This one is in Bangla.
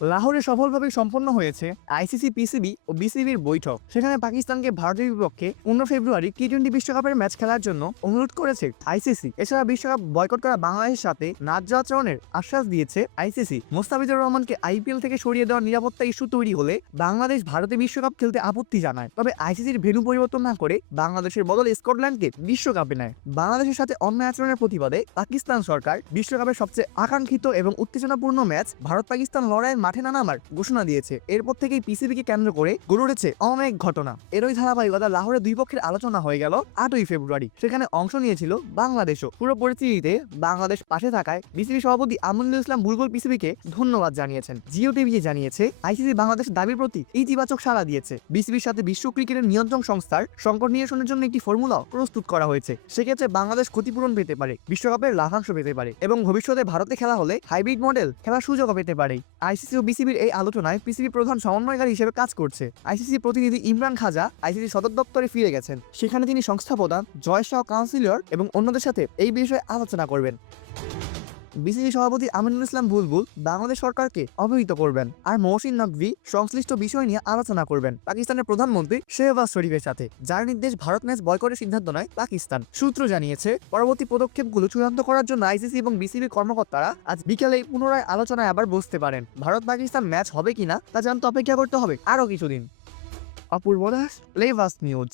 লাহোরে সফলভাবে সম্পন্ন হয়েছে আইসিসি, পিসিবি ও বিসিবির বৈঠক। সেখানে পাকিস্তানকে ভারতের বিপক্ষে 15 ফেব্রুয়ারি টি-20 বিশ্বকাপের ম্যাচ খেলার জন্য অনুরোধ করেছে আইসিসি। এছাড়া বিশ্বকাপ বয়কট করা বাংলাদেশের সাথে নাচ-আচরণের আশ্বাস দিয়েছে আইসিসি। মোস্তাফিজুর রহমানকে আইপিএল থেকে সরিয়ে দেওয়ার নিরাপত্তা ইস্যু তৈরি হলে বাংলাদেশ ভারতে বিশ্বকাপ খেলতে আপত্তি জানায়। তবে আইসিসির ভেন্যু পরিবর্তন না করে বাংলাদেশের বদলে স্কটল্যান্ডকে বিশ্বকাপে নেয়। বাংলাদেশের সাথে অন্যায় আচরণের প্রতিবাদে পাকিস্তান সরকার বিশ্বকাপের সবচেয়ে আকাঙ্ক্ষিত এবং উত্তেজনাপূর্ণ ম্যাচ ভারত-পাকিস্তান লড়াইয়ের মাঠে না নামার ঘোষণা দিয়েছে। এরপর থেকেই পিসিবিকে কেন্দ্র করে গড়ে উঠেছে অনেক ঘটনা। এরই ধারাবাহিকতা লাহোরে দুই পক্ষের আলোচনা হয়ে গেল 8ই ফেব্রুয়ারি। সেখানে অংশ নিয়েছিল বাংলাদেশও। পুরো পরিস্থিতিতে বাংলাদেশ পাশে থাকায় বিসিবি সভাপতি আমিনুল ইসলাম বুলবুল পিসিবিকে ধন্যবাদ জানিয়েছেন। জিও টিভি জানিয়েছে আইসিসি বাংলাদেশের দাবির প্রতি ইতিবাচক সাড়া দিয়েছে। বিসিবির সাথে বিশ্ব ক্রিকেটের নিয়ন্ত্রণ সংস্থার সংকট নিরসনের জন্য একটি ফর্মুলা প্রস্তুত করা হয়েছে। সেক্ষেত্রে বাংলাদেশ ক্ষতিপূরণ পেতে পারে, বিশ্বকাপের লাভাংশ পেতে পারে এবং ভবিষ্যতে ভারতে খেলা হলে হাইব্রিড মডেল খেলার সুযোগও পেতে পারে। আইসিসি ও বিসিবির এই আলোচনায় পিসিবি প্রধান সমন্বয়কারী হিসেবে কাজ করছে আইসিসি প্রতিনিধি ইমরান খাজা আইসিসি সদর দপ্তরে ফিরে গেছেন। সেখানে তিনি সংস্থা প্রধান, জয় শাহ কাউন্সিলর এবং অন্যদের সাথে এই বিষয়ে আলোচনা করবেন। বিসিবি সভাপতি আমিনুল ইসলাম বুলবুল বাংলাদেশ সরকারকে অবহিত করবেন, আর মহসিন নকভি সংশ্লিষ্ট বিষয় নিয়ে আলোচনা করবেন পাকিস্তানের প্রধানমন্ত্রী শেহবাজ শরীফের সাথে, যার নির্দেশ ভারত ম্যাচ বয়কটের সিদ্ধান্ত নেয় পাকিস্তান। সূত্র জানিয়েছে পরবর্তী পদক্ষেপগুলো চূড়ান্ত করার জন্য আইসিসি এবং বিসিবি কর্মকর্তারা আজ বিকেলে পুনরায় আলোচনায় আবার বসতে পারেন। ভারত পাকিস্তান ম্যাচ হবে কিনা তা জানতে অপেক্ষা করতে হবে আরও কিছুদিন। অপূর্ব দাস, লেভাস নিউজ।